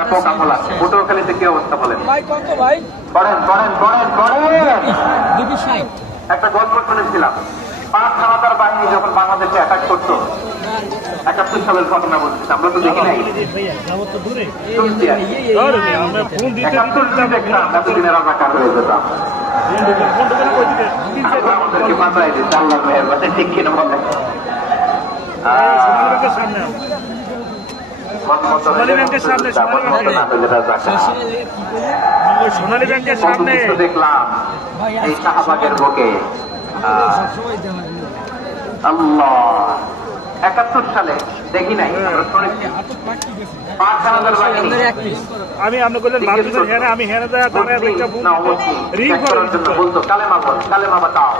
ব্যাপক আমল আছে। পটুয়াখালীতে কি অবস্থা বলেন? পড়েন পড়েন পড়েন পড়েন। একটা গল্প শুনেছিলাম, পাক হানাদার বাহিনী যখন বাংলাদেশে অ্যাটাক করতো, 71 সালের ঘটনা বলছি, আমরা তো দেখি নাই, শুনছি আর 71 দেখলাম, এতদিনের রাজাকার হয়ে যেতাম। আমাদেরকে বাঁচাই দিচ্ছে আল্লাহর মেহেরবানি, ঠিক কিনা বলেন? সোনালী ব্যাংকের সামনে দেখলাম এই শাহবাগের বুকে। আল্লাহ, 71 সালে দেখি নাই, আমি আপনি বললেন আমি বলতো কালেমা বল, কালেমা বাতাও।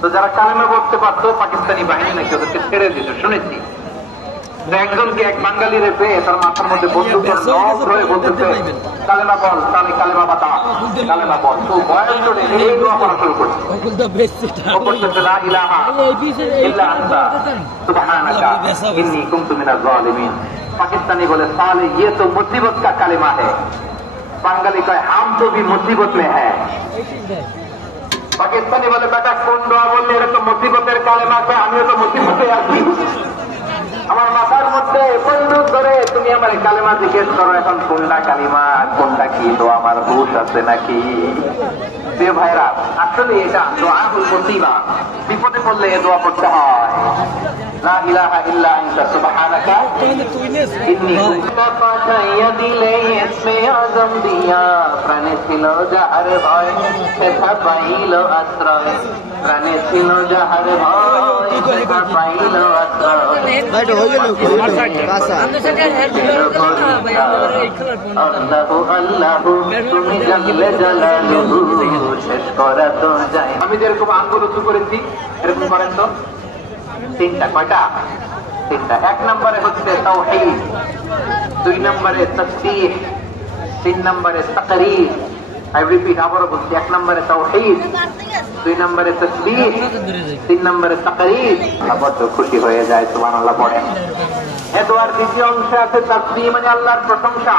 তো যারা কালেমা বলতে পারতো পাকিস্তানি বাহিনী নাকি ওদেরকে ছেড়ে দিত, শুনেছি। একজনকে এক বাঙালিরে পেয়ে তার মাথার মধ্যে বন্দুক ধরে বলতেছে কালেমা বল, তাহলে কালেমা বাতাও, কালেমা বল। তো বয়স ধরে এই দোয়া পড়া শুরু করছে, লা ইলাহা ইল্লা আনতা সুবহানাকা ইন্নী কুনতু মিনাজ জালিমিন। পাকিস্তানি বলে সালে ये तो मुसीबत का कलिमा है, বাঙালি কয় हम तो भी मुसीबत में है। পাকিস্তানি বলে বেটা কোন দোয়া বললে এটা তো মুসিবতের কালেমা, কয় আমিও তো মুসিবতে আছি। আমার মাথার মধ্যে বন্দুক ধরে তুমি আমার কালেমা জিজ্ঞেস করো, এখন কোনটা কালিমা কোনটা কি, তো আমার হুশ আছে নাকি? প্রিয় ভাইরা, আসলে এটা দোয়াউল মুসিবা, বিপদে পড়লে এ দোয়া করতে হয়। লা ইলাহা ইল্লা আনতা সুবহানাকা ইন্নী পাঠাইয়া দিলে ইসমে আজম দিয়া, প্রাণে ছিল যাহার ভয় সেথা পাইল আশ্রয়, প্রাণে ছিল যাহার ভয় সেথা পাইল আশ্রয়। আল্লাহু আল্লাহু তুমি জানলে জালালুহু, শেষ করা তো যায়। আমি যেরকম আঙ্গুল উঁচু করেছি এরকম করেন তো। তিনটা, কয়টা? তিনটা। 1 নম্বরে হচ্ছে তাওহীদ, 2 নম্বরে তাসবিহ, 3 নম্বরে তাকরীর। আই রিপিট, আবারও বলছি, 1 নম্বরে তাওহীদ, 2 নম্বরে তাসবিহ, 3 নম্বরে তাকরীর। আবার তো খুশি হয়ে যায়, সুবহানাল্লাহ পড়েন। এ দোয়ার দ্বিতীয় অংশে আছে তাসবিহ, মানে আল্লাহর প্রশংসা।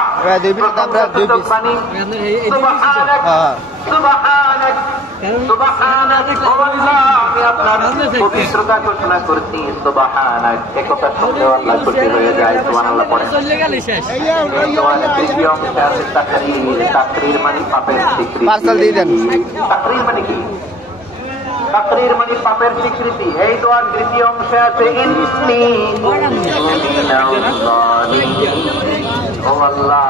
সুবহানাক সুবহানাক সুবহানাক, ও আল্লাহ আমি আপনার পবিত্রতা ঘোষণা করছি, সুবহানাক। এই কথা শুনলেও আল্লাহ খুশি হয়ে যায়, সুবহানাল্লাহ পড়েন। তৃতীয় অংশে আছে তাকরীর, তাকরীর মানে পাপের স্বীকৃতি। তাকরীর মানে কি? তাকরীর মানে পাপের স্বীকৃতি। এই দোয়ার তৃতীয় অংশে আছে ইন্নী ও আল্লাহ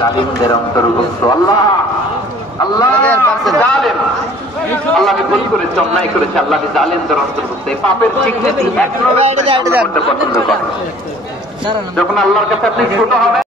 জালিমদের অন্তর্ভুক্ত। আল্লাহ আল্লাহ জালেম, আল্লাহ আমি ভুল করেছি, অন্যায় করেছি, আল্লাহ আমি জালেমদের অন্তর্ভুক্ত। এই পাপের স্বীকৃতি পছন্দ করে। যখন আল্লাহর কাছে আপনি ছোট হবে